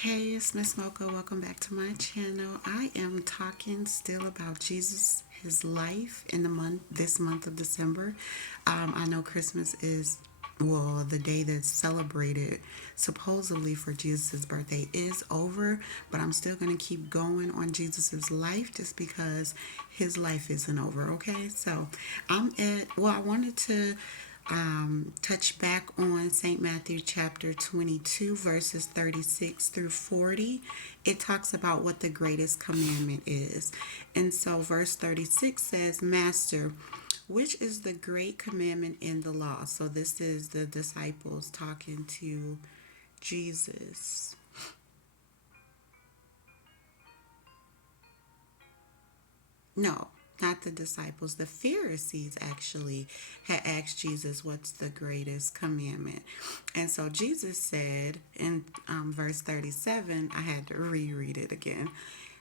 Hey, it's Miss Mocha. Welcome back to my channel. I am talking still about Jesus, his life in this month of December. I know Christmas is, well, the day that's celebrated supposedly for Jesus' birthday is over, but I'm still going to keep going on Jesus' life just because his life isn't over, okay? So I wanted to touch back on St. Matthew chapter 22, verses 36 through 40. It talks about what the greatest commandment is. And so, verse 36 says, Master, which is the great commandment in the law? So, this is the disciples talking to Jesus. No, not the disciples. The Pharisees actually had asked Jesus, what's the greatest commandment? And so Jesus said in verse 37, I had to reread it again.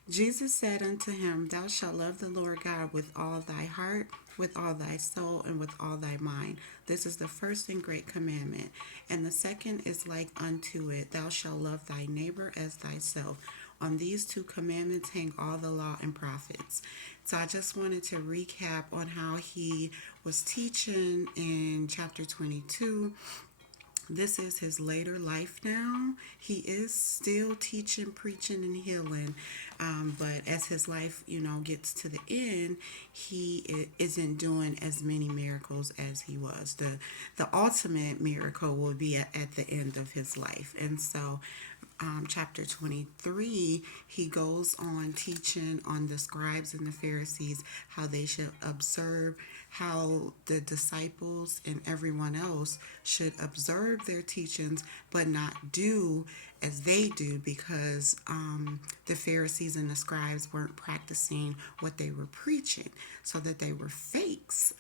Jesus said unto him, Thou shalt love the Lord God with all thy heart, with all thy soul, and with all thy mind. This is the first and great commandment. And the second is like unto it, Thou shalt love thy neighbor as thyself. On these two commandments hang all the law and prophets. So I just wanted to recap on how he was teaching in chapter 22. This is his later life now. He is still teaching, preaching, and healing. But as his life, gets to the end, he isn't doing as many miracles as he was. The ultimate miracle will be at the end of his life. And so chapter 23, he goes on teaching on the scribes and the Pharisees, how they should observe, how the disciples and everyone else should observe their teachings but not do as they do, because the Pharisees and the scribes weren't practicing what they were preaching, so that they were fakes.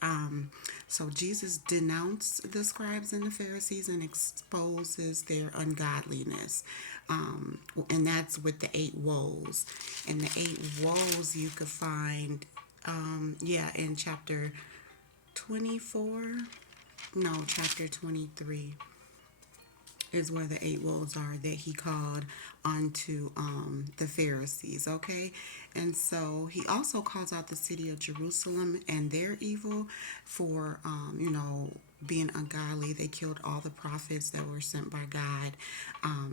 So Jesus denounced the scribes and the Pharisees and exposes their ungodliness. And that's with the eight woes. And the eight woes you could find, in chapter 24. No, chapter 23 is where the eight woes are that he called unto the Pharisees, okay? And so he also calls out the city of Jerusalem and their evil for, being ungodly. They killed all the prophets that were sent by God,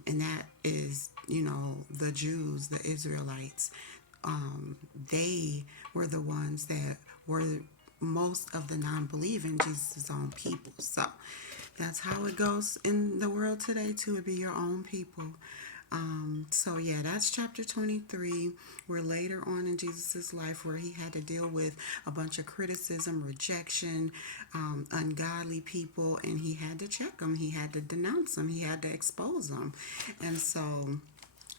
and that is, the Jews, the Israelites. They were the ones that were most of the non-believing Jesus' own people. So that's how it goes in the world today too. It be your own people. That's chapter 23. We're later on in Jesus' life where he had to deal with a bunch of criticism, rejection, ungodly people, and he had to check them. He had to denounce them. He had to expose them. And so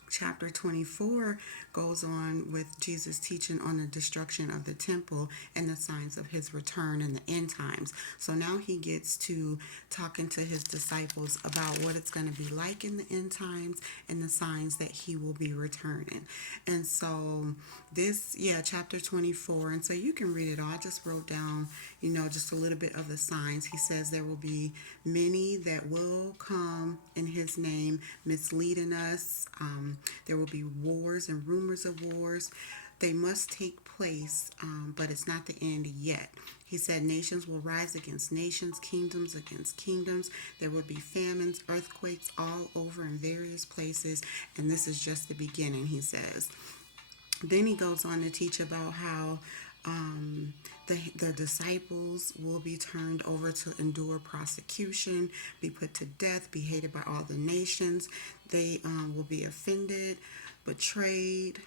chapter 24 goes on with Jesus teaching on the destruction of the temple and the signs of his return in the end times. So now he gets to talking to his disciples about what it's going to be like in the end times and the signs that he will be returning. And so chapter 24. And so you can read it all. I just wrote down, just a little bit of the signs. He says there will be many that will come in his name, misleading us. There will be wars and rumors of wars. They must take place, but it's not the end yet. He said nations will rise against nations, kingdoms against kingdoms. There will be famines, earthquakes all over in various places, and this is just the beginning, he says. Then he goes on to teach about how the disciples will be turned over to endure prosecution, be put to death, be hated by all the nations. They will be offended, betrayed,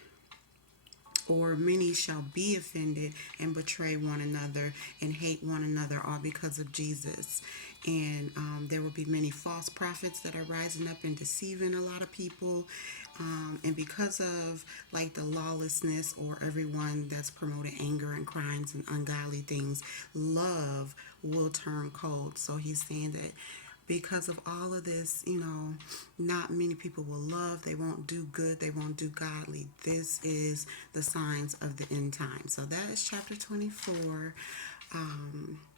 or many shall be offended and betray one another and hate one another, all because of Jesus. And there will be many false prophets that are rising up and deceiving a lot of people. And because of like the lawlessness or everyone that's promoting anger and crimes and ungodly things, love will turn cold. So he's saying that because of all of this, not many people will love. They won't do good. They won't do godly. This is the signs of the end time. So that is chapter 24.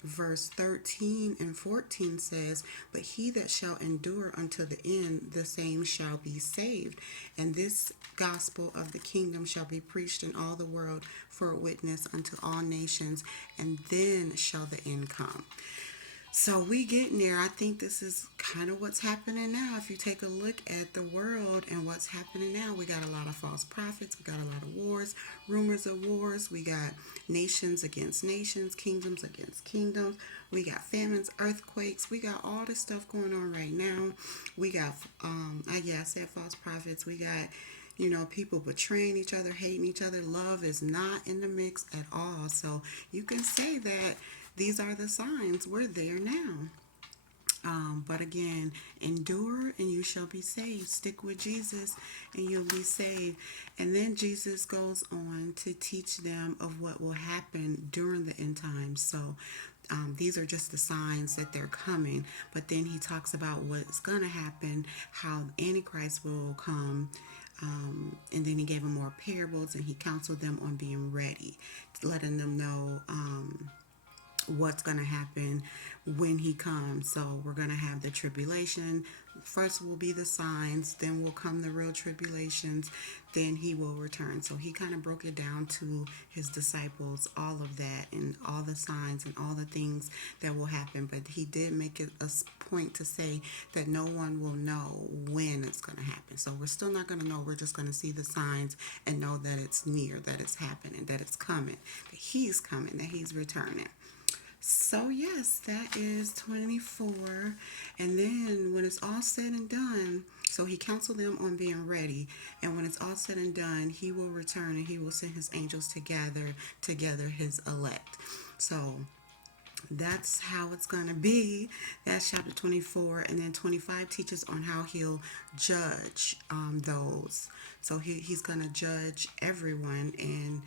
verse 13 and 14 says, "But he that shall endure unto the end, the same shall be saved. And this gospel of the kingdom shall be preached in all the world for a witness unto all nations, and then shall the end come." So we getting there. I think this is kind of what's happening now. If you take a look at the world and what's happening now, we got a lot of false prophets. We got a lot of wars, rumors of wars. We got nations against nations, kingdoms against kingdoms. We got famines, earthquakes. We got all this stuff going on right now. We got, I said false prophets. We got, people betraying each other, hating each other. Love is not in the mix at all. So you can say that these are the signs. We're there now. But again, endure and you shall be saved. Stick with Jesus and you'll be saved. And then Jesus goes on to teach them of what will happen during the end times. So these are just the signs that they're coming. But then he talks about what's going to happen, how Antichrist will come. And then he gave them more parables and he counseled them on being ready, letting them know what's going to happen when he comes. So we're going to have the tribulation. First will be the signs, then will come the real tribulations, then he will return. So he kind of broke it down to his disciples, all of that and all the signs and all the things that will happen. But he did make it a point to say that no one will know when it's going to happen. So we're still not going to know. We're just going to see the signs and know that it's near, that it's happening, that it's coming, that he's coming, that he's returning. So yes, that is 24. And then when it's all said and done, so he counseled them on being ready. And when it's all said and done, he will return and he will send his angels to gather together his elect. So that's how it's going to be. That's chapter 24. And then 25 teaches on how he'll judge those. So he's going to judge everyone. And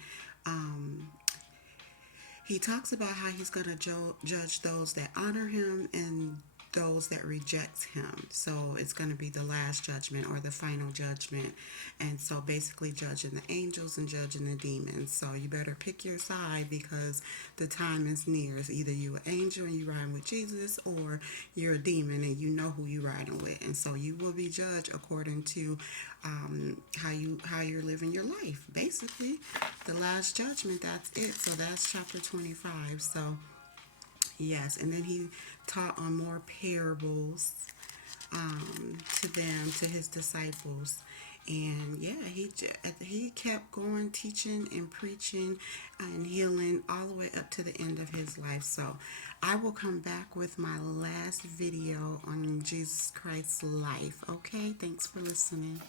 he talks about how he's going to judge those that honor him and those that reject him. So it's going to be the last judgment or the final judgment. And so basically judging the angels and judging the demons. So you better pick your side because the time is near. It's either you an angel and you riding with Jesus, or you're a demon and you know who you riding with. And so you will be judged according to how you're living your life. Basically, the last judgment, that's it. So that's chapter 25. So yes, and then he taught on more parables to them, to his disciples. And yeah, he kept going, teaching and preaching and healing all the way up to the end of his life. So I will come back with my last video on Jesus Christ's life. Okay, thanks for listening.